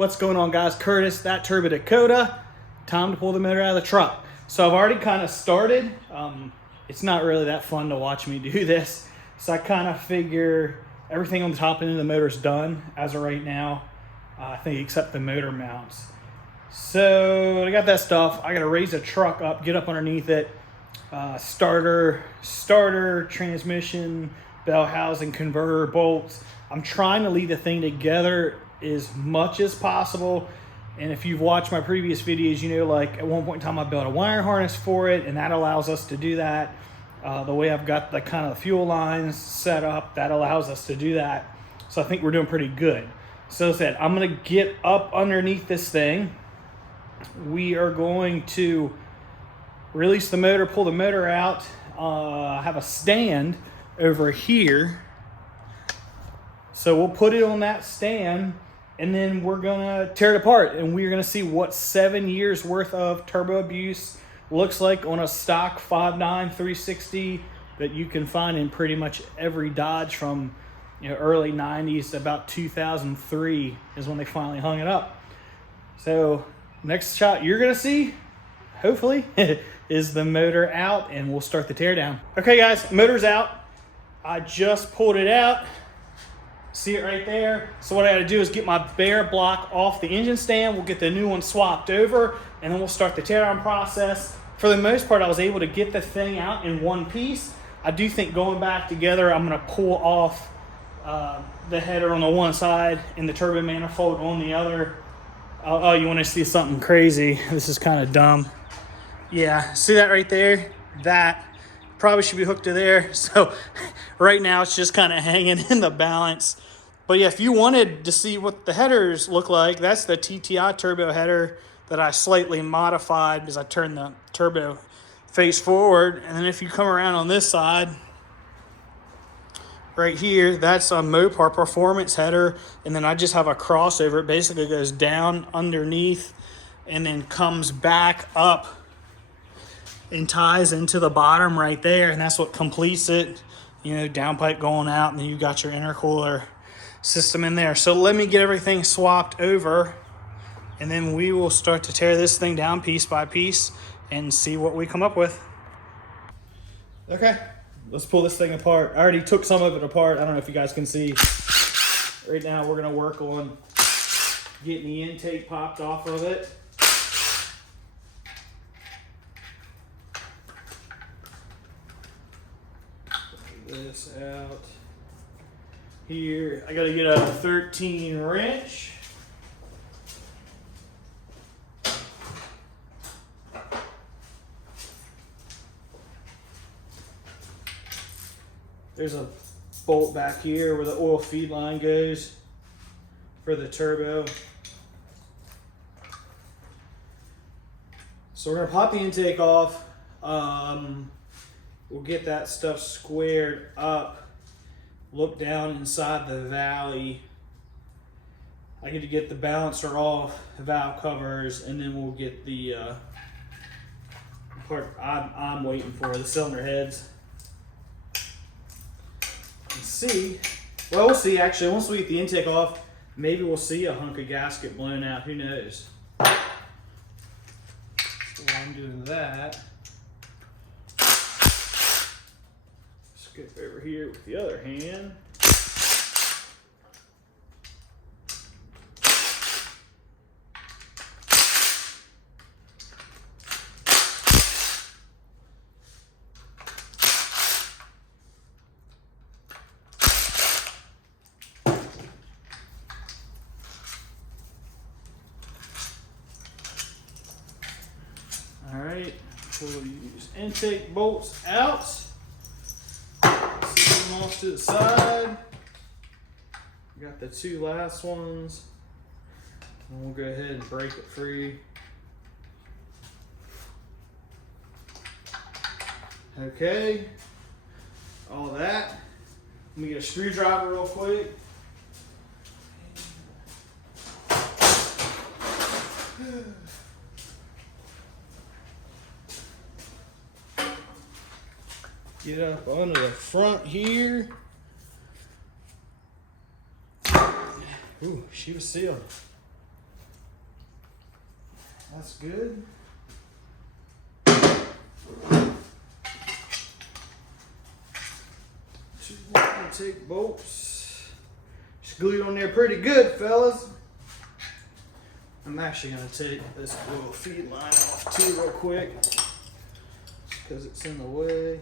What's going on, guys? Curtis, Thatturbodakota. Time to pull the motor out of the truck. So I've already kind of started. It's not really that fun to watch me do this. So I kind of figure everything on the top end of the motor is done as of right now. I think except the motor mounts. So I got that stuff. I got to raise the truck up, get up underneath it. Starter, transmission, bell housing, converter, bolts. I'm trying to leave the thing together as much as possible. And if you've watched my previous videos, you know, like at one point in time I built a wire harness for it, and that allows us to do that. The way I've got the kind of fuel lines set up, that allows us to do that. So I think we're doing pretty good. So as I said, I'm gonna get up underneath this thing. We are going to release the motor, pull the motor out, have a stand over here. So we'll put it on that stand, and then we're gonna tear it apart, and we're gonna see what 7 years worth of turbo abuse looks like on a stock 5.9 360 that you can find in pretty much every Dodge from, you know, early 90s to about 2003 is when they finally hung it up. So next shot you're gonna see, hopefully, is the motor out, and we'll start the teardown. Okay guys, motor's out. I just pulled it out. See it right there? So what I gotta do is get my bare block off the engine stand. We'll get the new one swapped over, and then we'll start the teardown process. For the most part, I was able to get the thing out in one piece. I do think going back together, I'm gonna pull off the header on the one side and the turbo manifold on the other. Oh, you wanna see something crazy? This is kind of dumb. Yeah, see that right there? That probably should be hooked to there. So right now it's just kind of hanging in the balance. But yeah, if you wanted to see what the headers look like, that's the TTI turbo header that I slightly modified because I turned the turbo face forward. And then if you come around on this side, right here, that's a Mopar performance header. And then I just have a crossover. It basically goes down underneath and then comes back up and ties into the bottom right there, and that's what completes it. You know, downpipe going out, and then you got your intercooler system in there. So let me get everything swapped over, and then we will start to tear this thing down piece by piece and see what we come up with. Okay, let's pull this thing apart. I already took some of it apart. I don't know if you guys can see. Right now we're gonna work on getting the intake popped off of it. This out here. I gotta get a 13 wrench. There's a bolt back here where the oil feed line goes for the turbo. So we're gonna pop the intake off. We'll get that stuff squared up, look down inside the valley. I get to get the balancer off, the valve covers, and then we'll get the part I'm waiting for, the cylinder heads. And see, well, we'll see actually, once we get the intake off, maybe we'll see a hunk of gasket blown out, who knows. So while I'm doing that, skip over here with the other hand. All right, we'll use intake bolts out. Off to the side. Got the two last ones, and we'll go ahead and break it free. Okay, all that. Let me get a screwdriver real quick. Get up onto the front here. Ooh, she was sealed. that's good. Two intake bolts. Just glued on there pretty good, fellas. I'm actually gonna take this little feed line off too real quick, because it's in the way.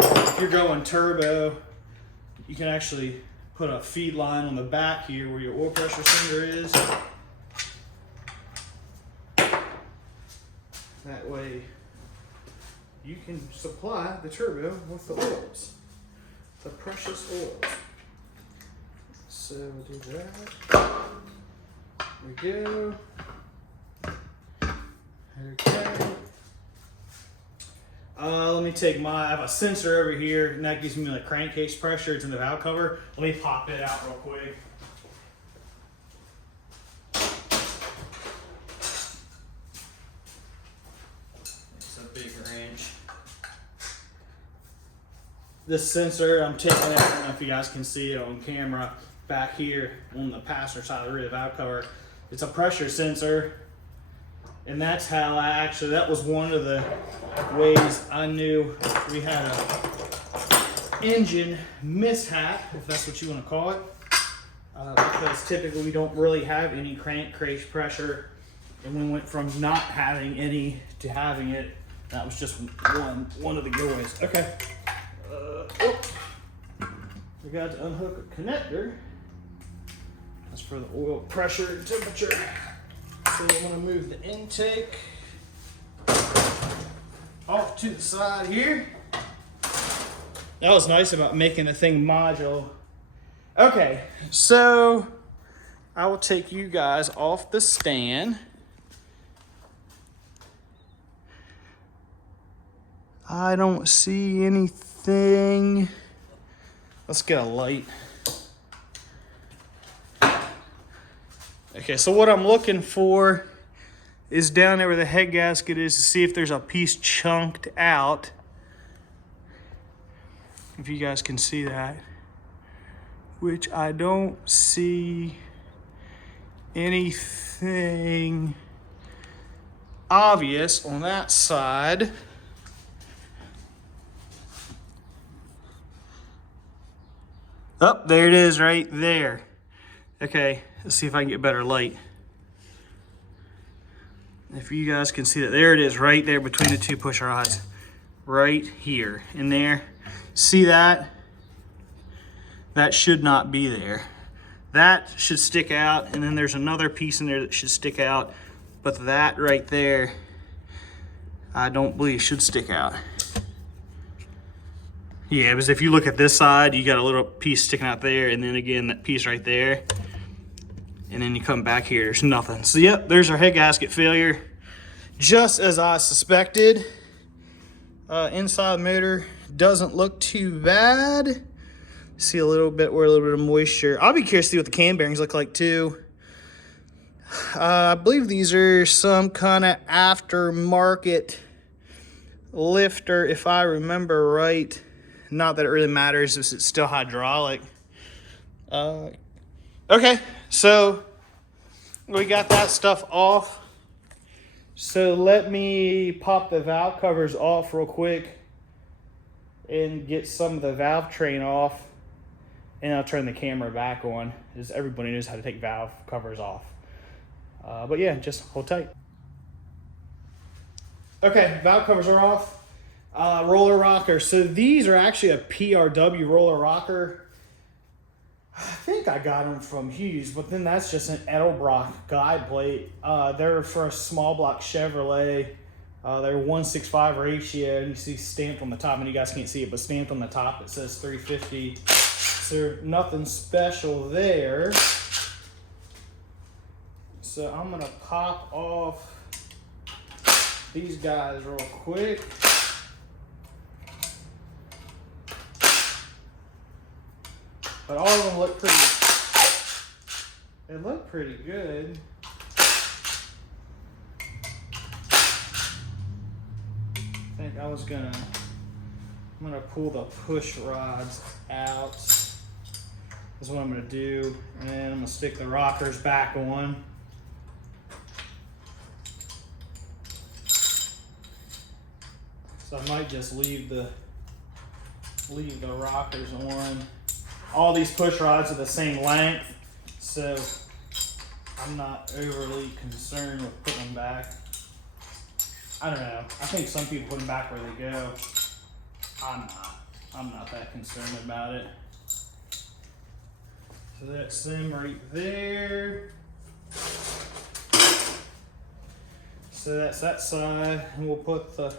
If you're going turbo, you can actually put a feed line on the back here where your oil pressure sender is. That way you can supply the turbo with the oils, the precious oils. So we'll do that. There we go. Okay. Let me take I have a sensor over here, and that gives me like crankcase pressure. It's in the valve cover. Let me pop it out real quick. It's a big wrench. This sensor, I'm taking it, I don't know if you guys can see it on camera, back here on the passenger side of the rear valve cover. It's a pressure sensor. And that's how that was one of the ways I knew we had a engine mishap, if that's what you want to call it. Because typically we don't really have any crankcase pressure. And we went from not having any to having it. That was just one of the giveaways. Okay. We got to unhook a connector. That's for the oil pressure and temperature. So I'm going to move the intake off to the side here. That was nice about making the thing modular. Okay, so I will take you guys off the stand. I don't see anything. Let's get a light. Okay, so what I'm looking for is down there where the head gasket is to see if there's a piece chunked out. If you guys can see that. Which I don't see anything obvious on that side. Oh, there it is right there. Okay, let's see if I can get better light. If you guys can see that, there it is right there between the two push rods. Right here, in there. See that? That should not be there. That should stick out, and then there's another piece in there that should stick out. But that right there, I don't believe should stick out. Yeah, because if you look at this side, you got a little piece sticking out there, and then again, that piece right there. And then you come back here, there's nothing. So yep, there's our head gasket failure. Just as I suspected. Inside the motor doesn't look too bad. See a little bit of moisture. I'll be curious to see what the cam bearings look like too. I believe these are some kind of aftermarket lifter, if I remember right. Not that it really matters, it's still hydraulic. Okay, so we got that stuff off. So let me pop the valve covers off real quick and get some of the valve train off, and I'll turn the camera back on, as everybody knows how to take valve covers off. But yeah, just hold tight. Okay, valve covers are off. Roller rocker. So these are actually a PRW roller rocker. I think I got them from Hughes, but then that's just an Edelbrock guide plate. They're for a small block Chevrolet. They're 1:65 ratio, and you see stamped on the top, and you guys can't see it, but stamped on the top it says 350. So nothing special there. So I'm gonna pop off these guys real quick. But all of them look pretty good. I think I'm gonna pull the push rods out. Is what I'm gonna do. And then I'm gonna stick the rockers back on. So I might just leave the rockers on. All these push rods are the same length, so I'm not overly concerned with putting them back. I don't know. I think some people put them back where they go. I'm not that concerned about it. So that's them right there. So that's that side, and we'll put the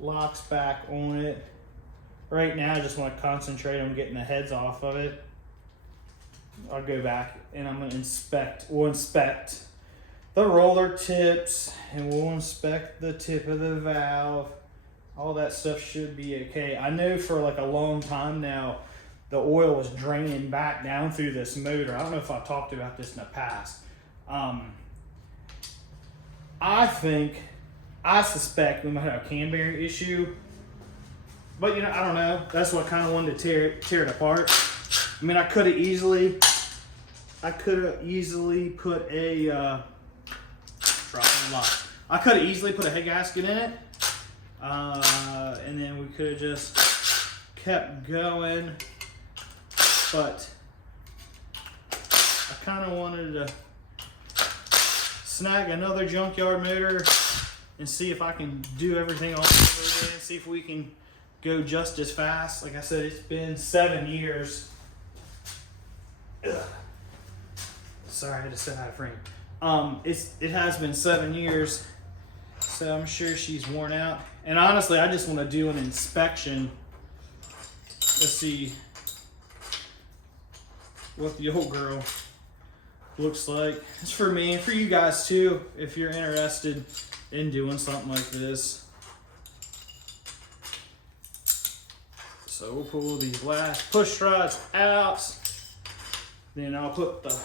locks back on it. Right now I just want to concentrate on getting the heads off of it. I'll go back and I'm going to inspect the roller tips, and we'll inspect the tip of the valve. All that stuff should be okay. I know for like a long time now the oil was draining back down through this motor. I don't know if I've talked about this in the past. I suspect we might have a cam bearing issue, but you know, I don't know. That's what I kind of wanted to tear it apart. I mean, I could have easily put a I could have easily put a head gasket in it, and then we could have just kept going. But I kind of wanted to snag another junkyard motor and see if I can do everything all over again, see if we can go just as fast. Like I said, it's been 7 years. Ugh. Sorry, I had to set out of frame. It has been 7 years, so I'm sure she's worn out. And honestly, I just want to do an inspection. Let's see what the old girl looks like. It's for me and for you guys too, if you're interested in doing something like this. So we'll pull these last push rods out. Then I'll put the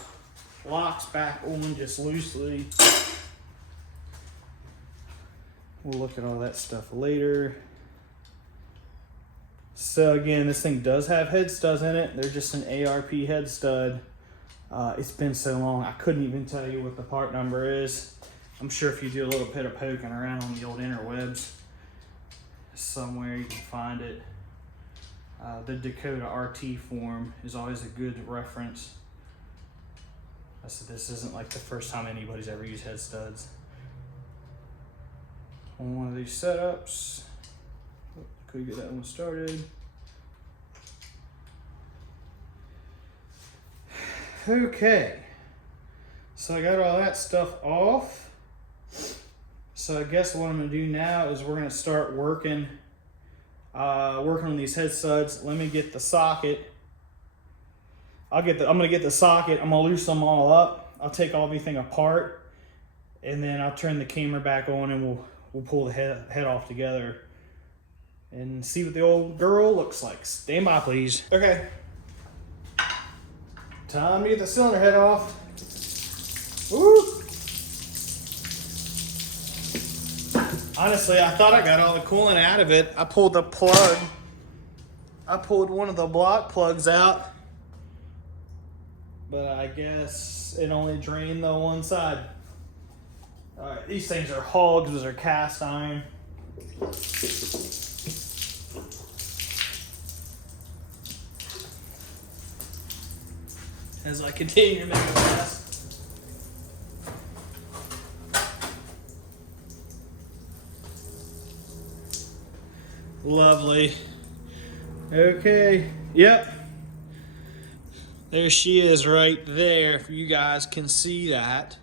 locks back on just loosely. We'll look at all that stuff later. So again, this thing does have head studs in it. They're just an ARP head stud. It's been so long, I couldn't even tell you what the part number is. I'm sure if you do a little bit of poking around on the old interwebs, somewhere you can find it. The Dakota RT form is always a good reference. I said this isn't like the first time anybody's ever used head studs. On one of these setups, could get that one started. Okay, so I got all that stuff off. So I guess what I'm gonna do now is we're gonna start working on these head studs. Let me get the socket. I'm gonna get the socket. I'm gonna loosen them all up. I'll take everything apart, and then I'll turn the camera back on, and we'll pull the head off together and see what the old girl looks like. Stand by, please. Okay. Time to get the cylinder head off. Woo! Honestly, I thought I got all the coolant out of it. I pulled the plug. I pulled one of the block plugs out, but I guess it only drained the one side. All right, these things are hogs. Those are cast iron. As I continue to make a mess. Lovely. Okay, yep. There she is right there, if you guys can see that.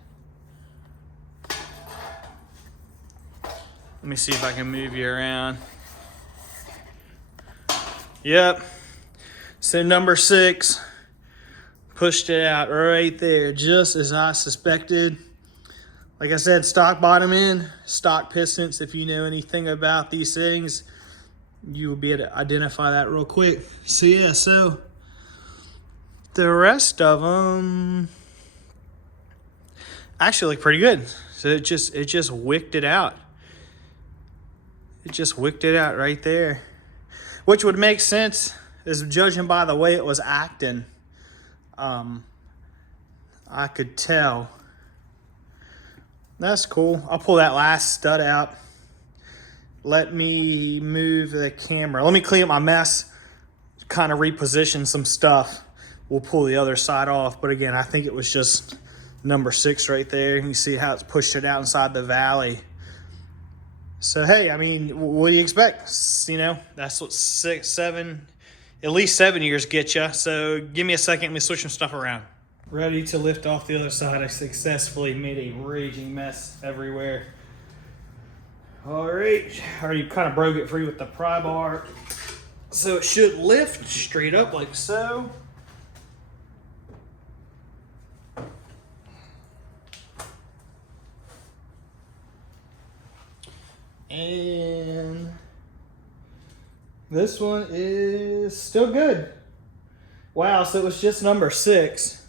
Let me see if I can move you around. Yep. So number 6. Pushed it out right there, just as I suspected. Like I said, stock bottom end, stock pistons. If you know anything about these things, you will be able to identify that real quick. So yeah, so the rest of them actually look pretty good. So it just wicked it out. It just wicked it out right there, which would make sense as judging by the way it was acting. I could tell. That's cool. I'll pull that last stud out let me move the camera. Let me clean up my mess, kind of reposition some stuff. We'll pull the other side off. But again, I think it was just number 6 right there. You can see how it's pushed it out inside the valley. So, hey, I mean, what do you expect? You know, that's what 6, 7, at least 7 years get you. So give me a second. Let me switch some stuff around. Ready to lift off the other side. I successfully made a raging mess everywhere. All right, I already kind of broke it free with the pry bar. So it should lift straight up like so. And this one is still good. Wow, so it was just number 6.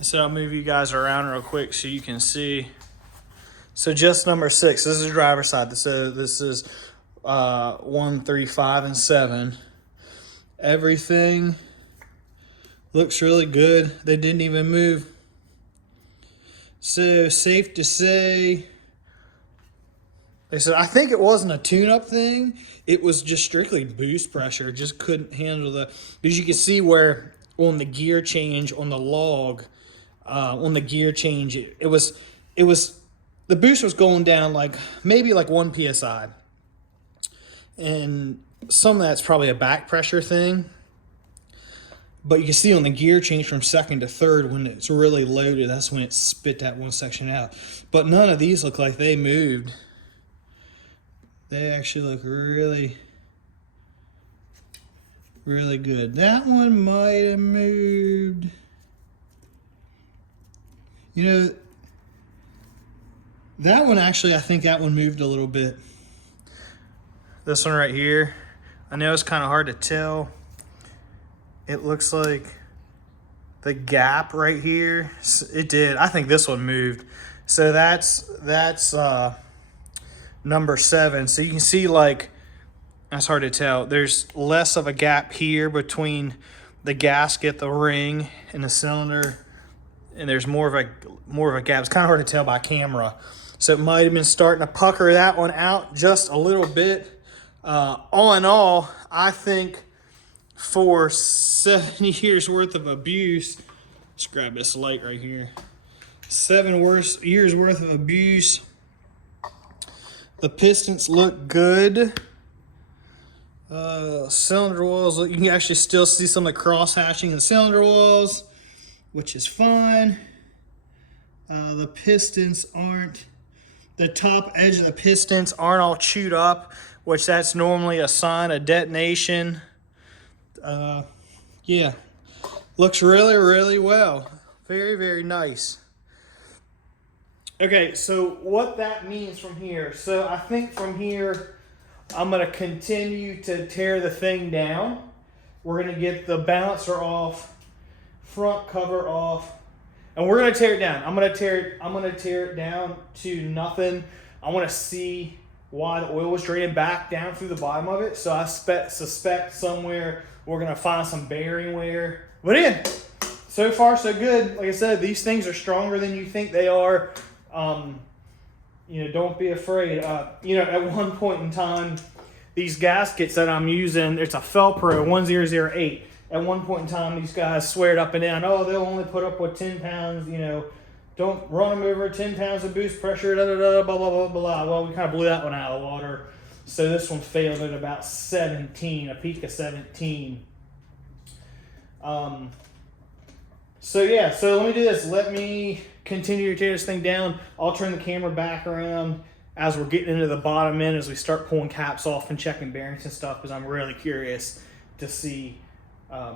So I'll move you guys around real quick so you can see. So just number 6. This is the driver's side. So this is 1, 3, 5, and 7. Everything looks really good. They didn't even move. So safe to say, they said, I think it wasn't a tune-up thing. It was just strictly boost pressure. It just couldn't handle the, because you can see where on the gear change on the log, on the gear change, it was the boost was going down like maybe like 1 PSI. And some of that's probably a back pressure thing. But you can see on the gear change from 2nd to 3rd, when it's really loaded, that's when it spit that one section out. But none of these look like they moved. They actually look really, really good. That one might have moved. You know, that one actually, I think that one moved a little bit. This one right here, I know it's kind of hard to tell. It looks like the gap right here, it did. I think this one moved. So that's number 7. So you can see, like, that's hard to tell. There's less of a gap here between the gasket, the ring, and the cylinder, and there's more of a gap. It's kind of hard to tell by camera. So it might have been starting to pucker that one out just a little bit. All in all, I think for 7 years worth of abuse, let's grab this light right here. 7 years worth of abuse. The pistons look good. Cylinder walls, you can actually still see some of the cross hatching in the cylinder walls, which is fine. The pistons aren't, the top edge of the pistons aren't all chewed up, which that's normally a sign of detonation. Yeah, looks really, really well. Very, very nice. Okay, so what that means from here. So I think from here, I'm going to continue to tear the thing down. We're going to get the balancer off, front cover off, and we're going to tear it down. I'm going to tear it down to nothing. I want to see why the oil was draining back down through the bottom of it. So I suspect somewhere we're going to find some bearing wear. But yeah, so far so good. Like I said, these things are stronger than you think they are. You know, don't be afraid. You know, at one point in time, these gaskets that I'm using, it's a Felpro 1008. At one point in time, these guys sweared up and down, oh, they'll only put up with 10 pounds, you know, don't run them over 10 pounds of boost pressure, da da da, blah, blah, blah, blah. Well, we kind of blew that one out of the water. So this one failed at about 17, a peak of 17. So yeah, so let me do this. Let me continue to tear this thing down. I'll turn the camera back around as we're getting into the bottom end, as we start pulling caps off and checking bearings and stuff, because I'm really curious to see,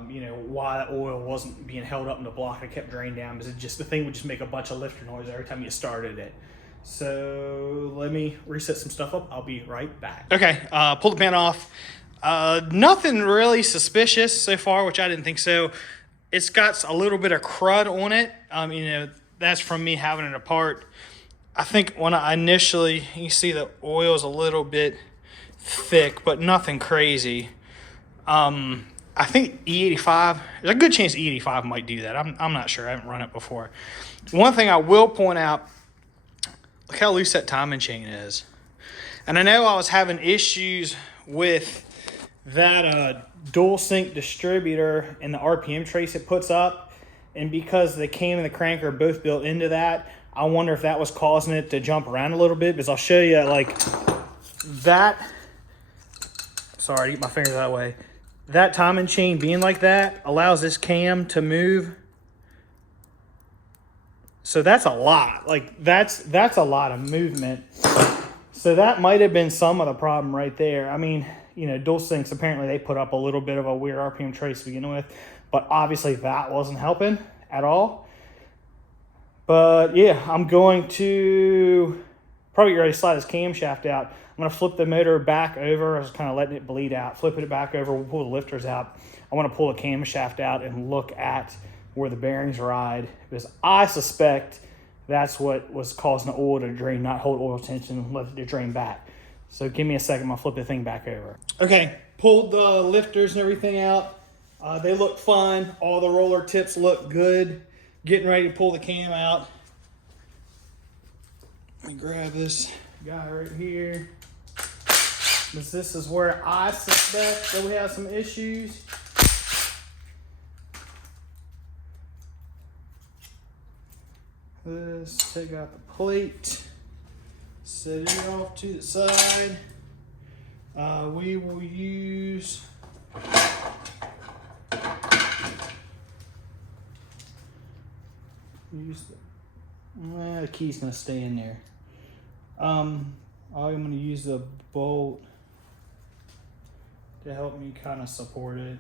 you know, why the oil wasn't being held up in the block and kept draining down, because the thing would just make a bunch of lifter noise every time you started it. So let me reset some stuff up. I'll be right back. Okay, pull the pan off. Nothing really suspicious so far, which I didn't think so. It's got a little bit of crud on it. You know, that's from me having it apart. I think when I initially, you see the oil is a little bit thick, but nothing crazy. I think E85, there's a good chance E85 might do that. I'm not sure. I haven't run it before. One thing I will point out, look how loose that timing chain is. And I know I was having issues with that dual sync distributor and the RPM trace it puts up. And because the cam and the crank are both built into that, I wonder if that was causing it to jump around a little bit. Because I'll show you like that. Sorry, get my fingers that way. That timing chain being like that allows this cam to move. So that's a lot. Like that's a lot of movement. So that might have been some of the problem right there. I mean, you know, dual syncs, apparently they put up a little bit of a weird RPM trace to begin with, but obviously that wasn't helping at all. But yeah, I'm going to probably get ready to slide this camshaft out. I'm going to flip the motor back over. I was kind of letting it bleed out. Flipping it back over, we'll pull the lifters out. I want to pull the camshaft out and look at where the bearings ride, because I suspect that's what was causing the oil to drain, not hold oil tension and let it drain back. So give me a second, I'll flip the thing back over. Okay, pulled the lifters and everything out. They look fine. All the roller tips look good. Getting ready to pull the cam out. Let me grab this guy right here. This is where I suspect that we have some issues. Let's take out the plate, set it off to the side. We will use the key's gonna stay in there. I'm gonna use the bolt to help me kind of support it.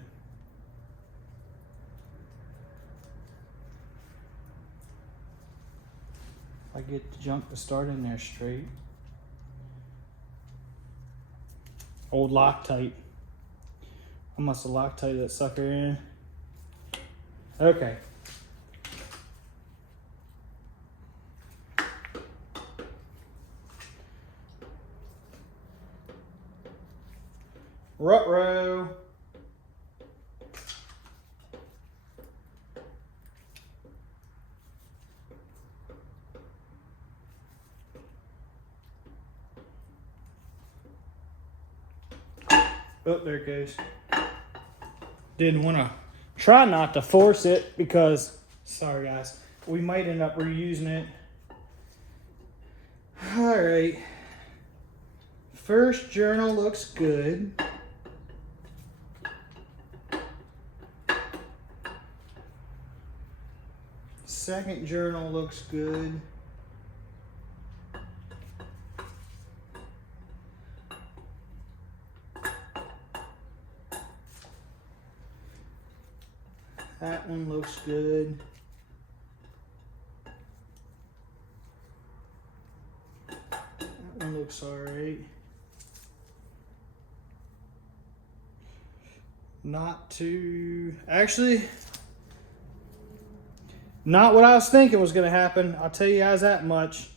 I get the junk to start in there straight. Old Loctite. I must have Loctite that sucker in. Okay. Ruh-roh. Oh, there it goes. Didn't want to try not to force it because, sorry guys, we might end up reusing it. All right. First journal looks good. Second journal looks good. That one looks good. That one looks all right. Not too, actually, not what I was thinking was going to happen. I'll tell you guys that much.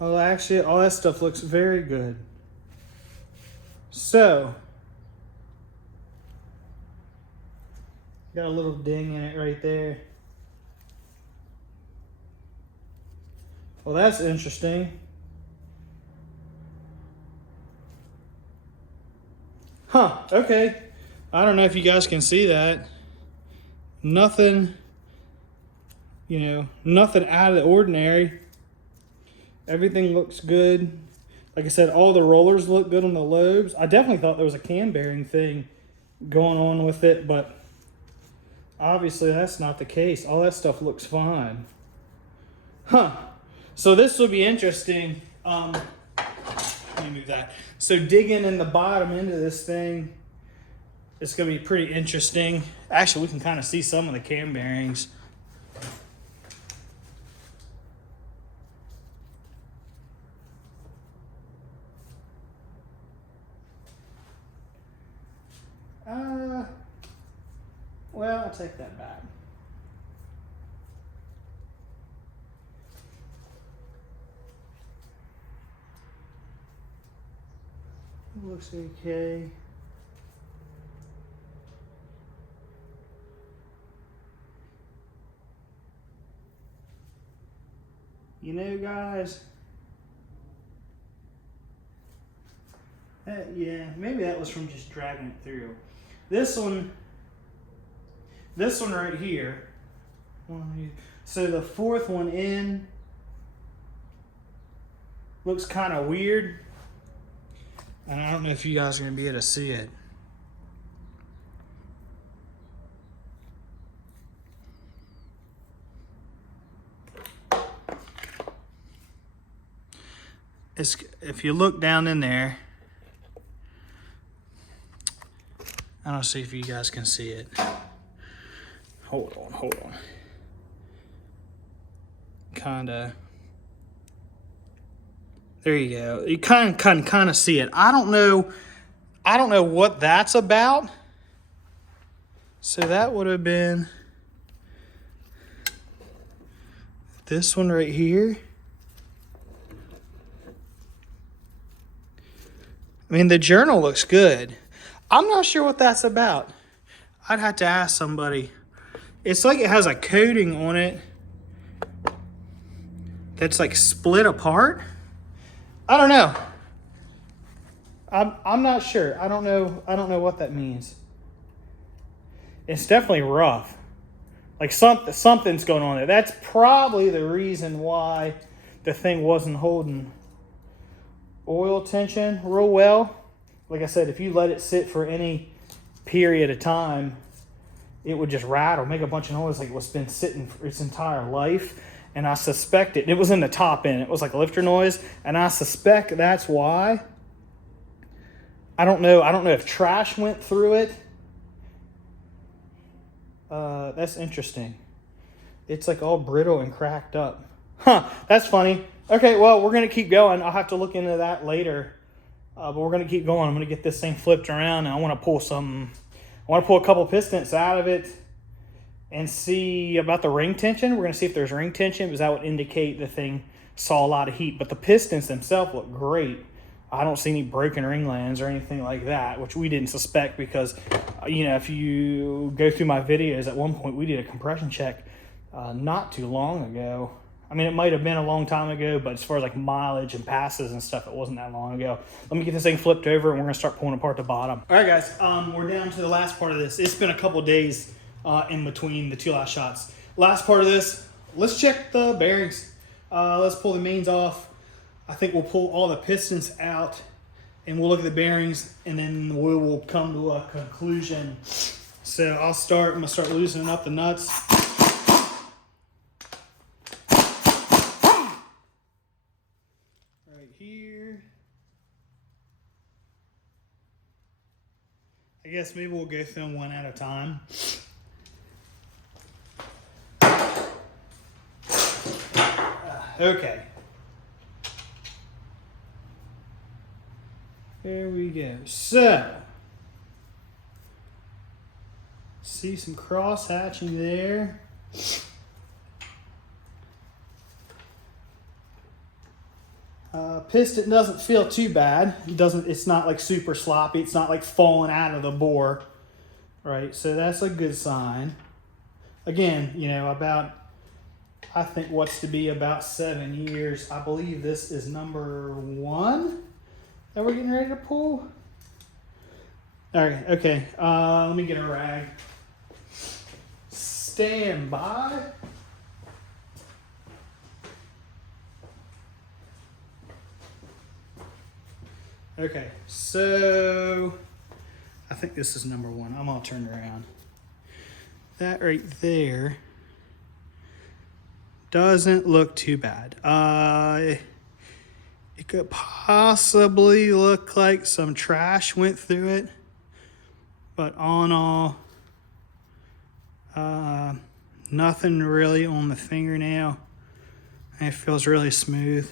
Well, actually, all that stuff looks very good. So, got a little ding in it right there. Well, that's interesting. Huh, okay. I don't know if you guys can see that. Nothing, you know, nothing out of the ordinary. Everything looks good. Like I said, all the rollers look good on the lobes. I definitely thought there was a cam bearing thing going on with it, but obviously that's not the case. All that stuff looks fine. Huh. So this will be interesting. Let me move that. So digging in the bottom end of this thing, it's going to be pretty interesting. Actually, we can kind of see some of the cam bearings. Well, I'll take that back. looks okay. You know, guys, yeah, maybe that was from just dragging it through. This one right here, so the fourth one in looks kind of weird. And I don't know if you guys are going to be able to see it. If you look down in there, I don't see if you guys can see it. Hold on. Kinda. There you go. You kind of see it. I don't know what that's about. So that would have been this one right here. I mean, the journal looks good. I'm not sure what that's about. I'd have to ask somebody. It's like it has a coating on it that's like split apart. I don't know. I'm not sure. I don't know what that means. It's definitely rough. Like something's going on there. That's probably the reason why the thing wasn't holding oil tension real well. Like I said, if you let it sit for any period of time, it would just rattle, make a bunch of noise like it was been sitting for its entire life. And I suspect it was in the top end. It was like a lifter noise. And I suspect that's why. I don't know if trash went through it. That's interesting. It's like all brittle and cracked up. Huh, that's funny. Okay, well, we're going to keep going. I'll have to look into that later. But we're going to keep going. I'm going to get this thing flipped around. And I want to pull a couple pistons out of it and see about the ring tension. We're going to see if there's ring tension, because that would indicate the thing saw a lot of heat. But the pistons themselves look great. I don't see any broken ring lands or anything like that, which we didn't suspect because, if you go through my videos, at one point we did a compression check not too long ago. I mean, it might have been a long time ago, but as far as like mileage and passes and stuff, it wasn't that long ago. Let me get this thing flipped over and we're going to start pulling apart the bottom. All right, guys, we're down to the last part of this. It's been a couple days in between the two last shots. Last part of this, let's check the bearings. Let's pull the mains off. I think we'll pull all the pistons out and we'll look at the bearings, and then we will come to a conclusion. So I'm going to start loosening up the nuts. Right here. I guess maybe we'll go through them one at a time. Okay. There we go. So, see some cross hatching there. Piston doesn't feel too bad. It's not like super sloppy. It's not like falling out of the bore. Right, so that's a good sign. Again, I think what's to be about 7 years. I believe this is number 1 that we're getting ready to pull. All right, okay. Let me get a rag. Stand by. Okay, so I think this is number 1. I'm gonna turn it around. That right there doesn't look too bad. It could possibly look like some trash went through it, but all in all, nothing really on the fingernail. It feels really smooth.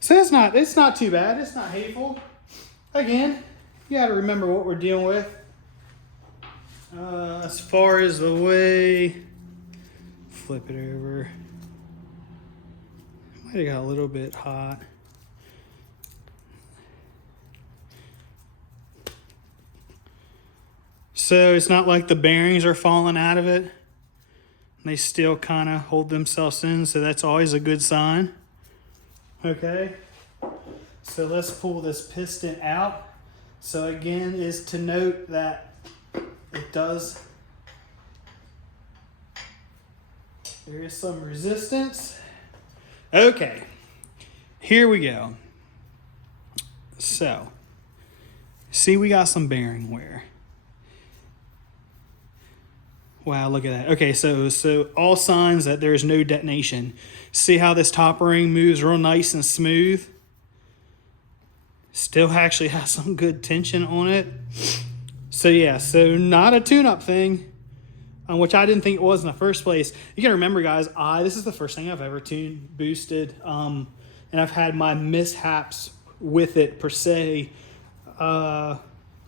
So it's not too bad. It's not hateful. Again, you got to remember what we're dealing with. As far as the way, flip it over. Might have got a little bit hot. So it's not like the bearings are falling out of it. They still kind of hold themselves in, so that's always a good sign. Okay, so let's pull this piston out. So again, is to note that it does, there is some resistance. Okay, here we go. So, see, we got some bearing wear. Wow, look at that. Okay, so all signs that there is no detonation. See how this top ring moves real nice and smooth? Still actually has some good tension on it. So yeah, so not a tune-up thing, which I didn't think it was in the first place. You gotta remember, guys, this is the first thing I've ever tuned, boosted, and I've had my mishaps with it per se. Wow,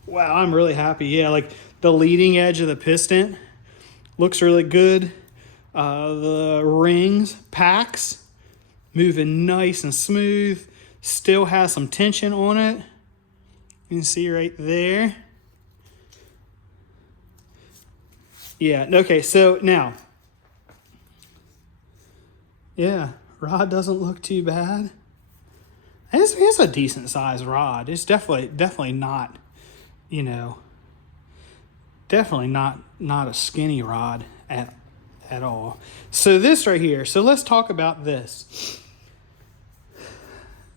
I'm really happy. Yeah, like the leading edge of the piston looks really good. The rings, packs, moving nice and smooth. Still has some tension on it. You can see right there. Yeah, okay, so now. Yeah, rod doesn't look too bad. It's a decent sized rod. It's definitely not, you know, definitely not a skinny rod at all. So this right here, so let's talk about this.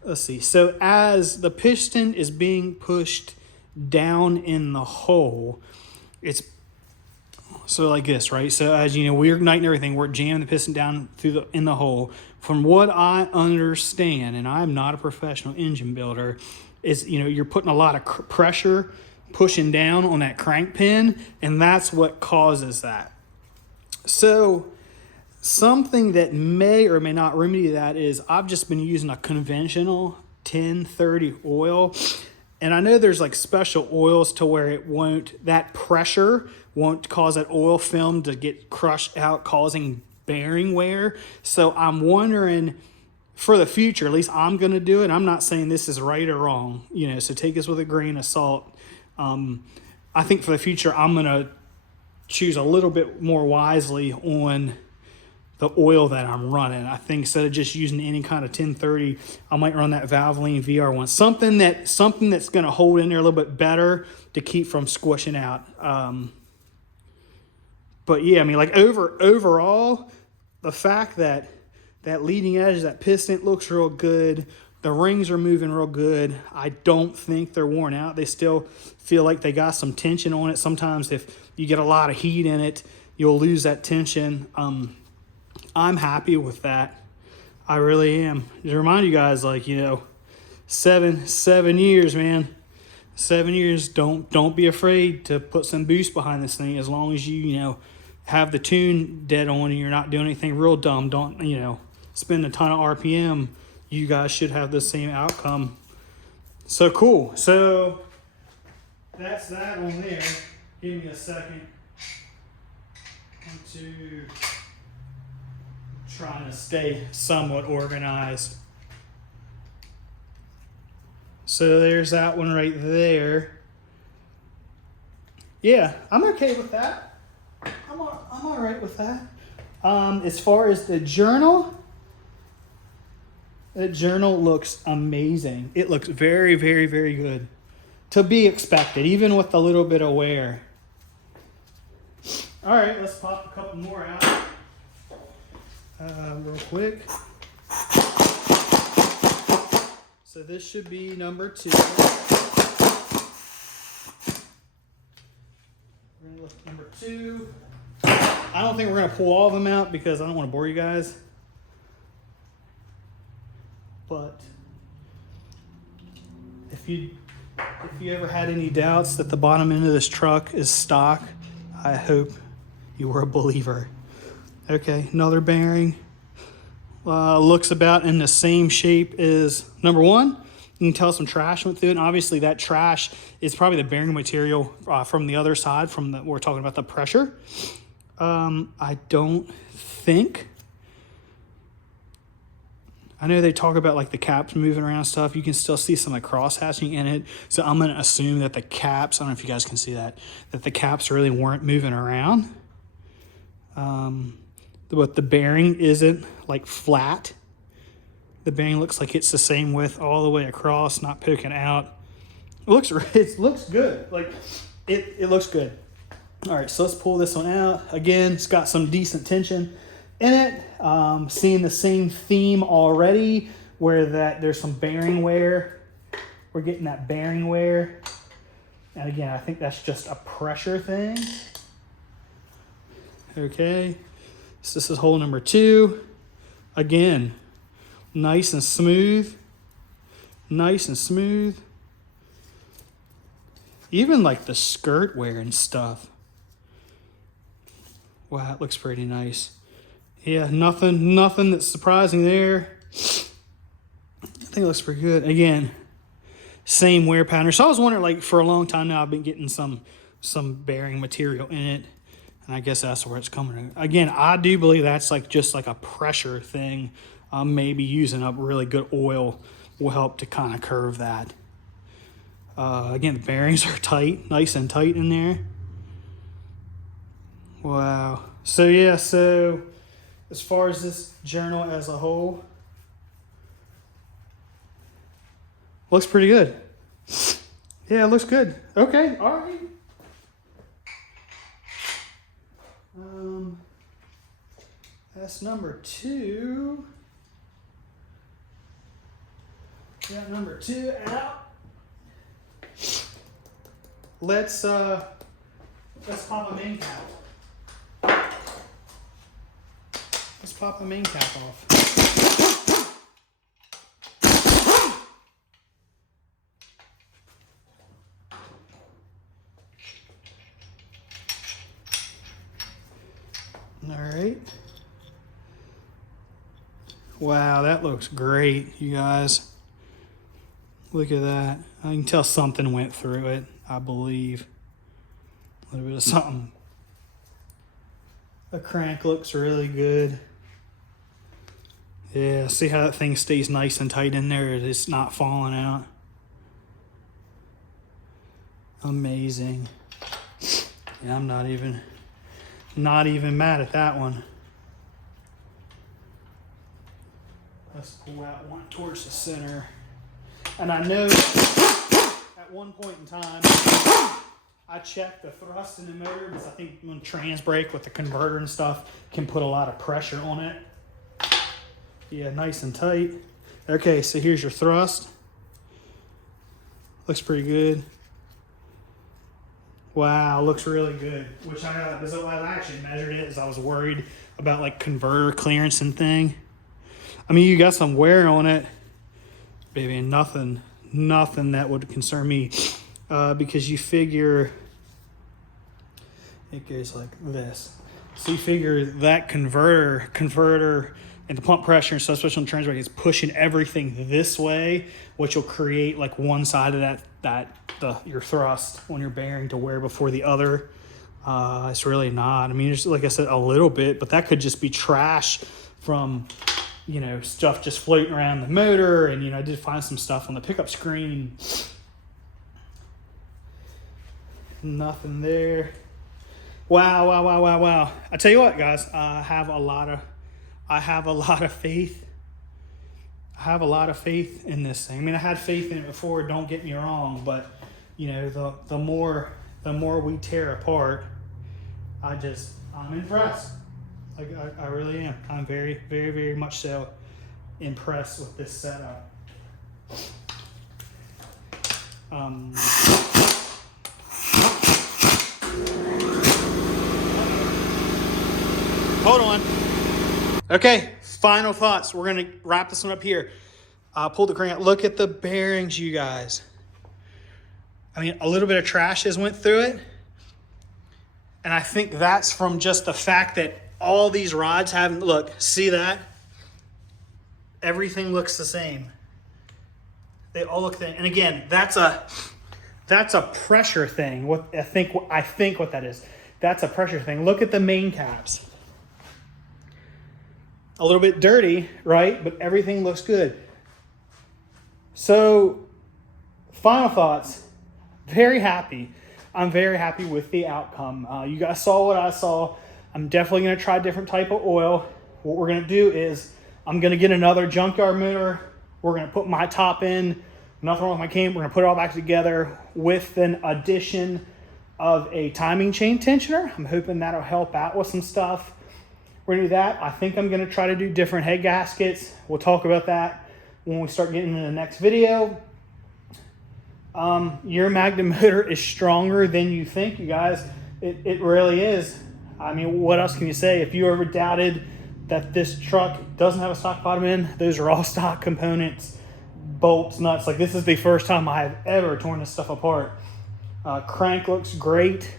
Let's see. So as the piston is being pushed down in the hole, it's so like this, right? So as you know, we're igniting everything. We're jamming the piston down in the hole. From what I understand, and I'm not a professional engine builder, is, you know, you're putting a lot of pressure pushing down on that crank pin, and that's what causes that. So something that may or may not remedy that is I've just been using a conventional 1030 oil, and I know there's like special oils to where that pressure won't cause that oil film to get crushed out, causing bearing wear. So I'm wondering, for the future, at least I'm going to do it. I'm not saying this is right or wrong, you know, so take this with a grain of salt. I think for the future, I'm going to choose a little bit more wisely on the oil that I'm running. I think instead of just using any kind of 1030, I might run that Valvoline VR1, something that's going to hold in there a little bit better to keep from squishing out. But yeah, I mean, like overall, the fact that leading edge, that piston looks real good. The rings are moving real good. I don't think they're worn out. They still feel like they got some tension on it. Sometimes if you get a lot of heat in it, you'll lose that tension. I'm happy with that. I really am. Just remind you guys, like, you know, 7 years, man. 7 years. Don't be afraid to put some boost behind this thing, as long as you know, have the tune dead on and you're not doing anything real dumb. Don't, you know, spend a ton of RPM. You guys should have the same outcome. So cool. So that's that on there. Give me a second. Trying to stay somewhat organized. So there's that one right there. Yeah, I'm okay with that. I'm all right with that. As far as the journal, that journal looks amazing. It looks very, very, very good. To be expected, even with a little bit of wear. All right, let's pop a couple more out real quick. So this should be number 2. We're gonna look at number 2. I don't think we're gonna pull all of them out because I don't want to bore you guys. But if you ever had any doubts that the bottom end of this truck is stock, I hope you were a believer. Okay, another bearing. Looks about in the same shape as number 1. You can tell some trash went through it, and obviously that trash is probably the bearing material from the other side, we're talking about the pressure. I don't think I know they talk about like the caps moving around and stuff. You can still see some like cross hatching in it. So I'm going to assume that the caps, I don't know if you guys can see that the caps really weren't moving around. But the bearing isn't like flat. The bearing looks like it's the same width all the way across, not poking out. It looks good. Like it looks good. All right, so let's pull this one out. Again, it's got some decent tension in it. Seeing the same theme already, where there's some bearing wear. We're getting that bearing wear. And again, I think that's just a pressure thing. Okay, so this is hole number 2. Again, nice and smooth. Nice and smooth. Even like the skirt wear and stuff. Wow, it looks pretty nice. Yeah, nothing that's surprising there. I think it looks pretty good. Again, same wear pattern. So I was wondering, like, for a long time now, I've been getting some bearing material in it, and I guess that's where it's coming. Again, I do believe that's like just like a pressure thing. Maybe using up really good oil will help to kind of curve that. Again, the bearings are tight, nice and tight in there. Wow. So yeah, so as far as this journal as a whole, looks pretty good. Yeah, it looks good. Okay, all right. That's number 2. Got number 2 out. Let's pop a main cap. Let's pop the main cap off. All right. Wow, that looks great, you guys. Look at that. I can tell something went through it, I believe. A little bit of something. The crank looks really good. Yeah, see how that thing stays nice and tight in there? It's not falling out. Amazing. Yeah, I'm not even mad at that one. Let's pull out one towards the center. And I know at one point in time, I checked the thrust in the motor because I think when trans brake with the converter and stuff can put a lot of pressure on it. Yeah, nice and tight. Okay, so here's your thrust. Looks pretty good. Wow, looks really good. Which I actually measured it as I was worried about like converter clearance and thing. I mean, you got some wear on it, baby, nothing that would concern me, because you figure it goes like this. So you figure that converter and the pump pressure and stuff, especially on the transbrake, is pushing everything this way, which will create like one side of your thrust on your bearing to wear before the other. It's really not. I mean, it's like I said, a little bit, but that could just be trash from, stuff just floating around the motor. And, I did find some stuff on the pickup screen. Nothing there. Wow. I tell you what, guys, I have a lot of faith. I have a lot of faith in this thing. I mean, I had faith in it before, don't get me wrong, but the more we tear apart, I'm impressed. Like I really am. I'm very, very, very much so impressed with this setup. Hold on. Okay, final thoughts. We're gonna wrap this one up here. Pull the crank out. Look at the bearings, you guys. I mean, a little bit of trash has went through it. And I think that's from just the fact that all these rods haven't, look, see that? Everything looks the same. They all look the same. And again, that's a pressure thing. What I think what that is. That's a pressure thing. Look at the main caps. a little bit dirty, right? But everything looks good. So, final thoughts. Very happy. I'm very happy with the outcome. You guys saw what I saw. I'm definitely going to try a different type of oil. What we're going to do is I'm going to get another junkyard motor. We're going to put my top in. Nothing wrong with my cam. We're going to put it all back together with an addition of a timing chain tensioner. I'm hoping that'll help out with some stuff. We're going to do that. I think I'm going to try to do different head gaskets. We'll talk about that when we start getting into the next video. Your Magnum motor is stronger than you think, you guys. It really is. I mean, what else can you say? If you ever doubted that this truck doesn't have a stock bottom end, those are all stock components, bolts, nuts. Like, this is the first time I have ever torn this stuff apart. Crank looks great.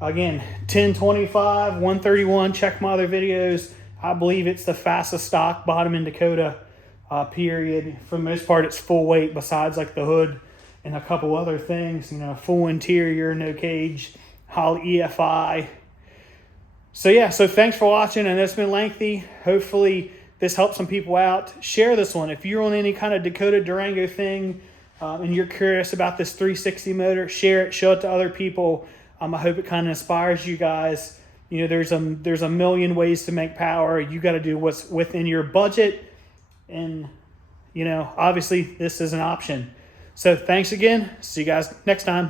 Again, 1025, 131. Check my other videos. I believe it's the fastest stock bottom in Dakota, period. For the most part, it's full weight besides like the hood and a couple other things. You know, full interior, no cage, Holley EFI. So yeah, so thanks for watching. I know it's been lengthy. Hopefully this helps some people out. Share this one. If you're on any kind of Dakota Durango thing and you're curious about this 360 motor, share it, show it to other people. I hope it kind of inspires you guys. You know, there's a million ways to make power. You got to do what's within your budget. And, you know, obviously this is an option. So thanks again. See you guys next time.